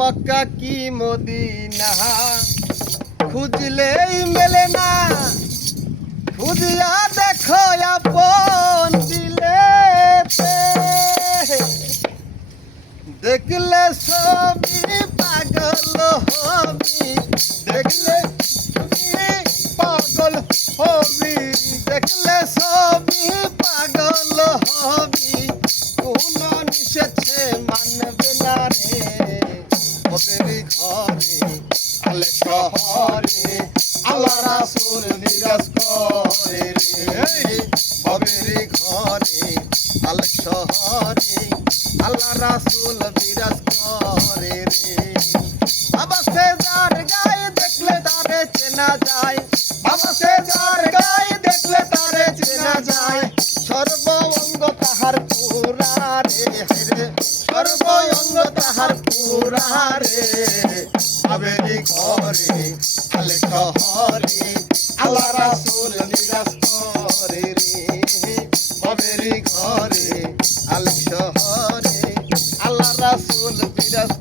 মক্কা কি মদিনা খুঁজলেই মেলে না, খুঁজিয়া দেখো আপন দিলেতে, দেখলে ছবি পাগল হবি, দেখলে ছবি পাগল হবি, দেখলে ছবি পাগল হবি, কোন নিষেধে মানবে না রে, ওদের ঘরে আলে শহরে আল্লাহ রাসূল বিরাজ করে রে, ওদের ঘরে আলে শহরে আল্লাহ রাসূল বিরাজ করে রে। আবাসে যার গায়ে দেখলে তারে চেনা যায়, আবাসে যার গায়ে দেখলে তারে চেনা যায়, সর্ব অঙ্গ তাহার পুরা রে, সর্ব অঙ্গ তাহার পুরা রে, আবেরি ঘরে আলে শহরে আল্লাহ রাসূল বিরাজ করে রে, আবেরি ঘরে আলে শহরে আল্লাহ রাসূল বিরাজ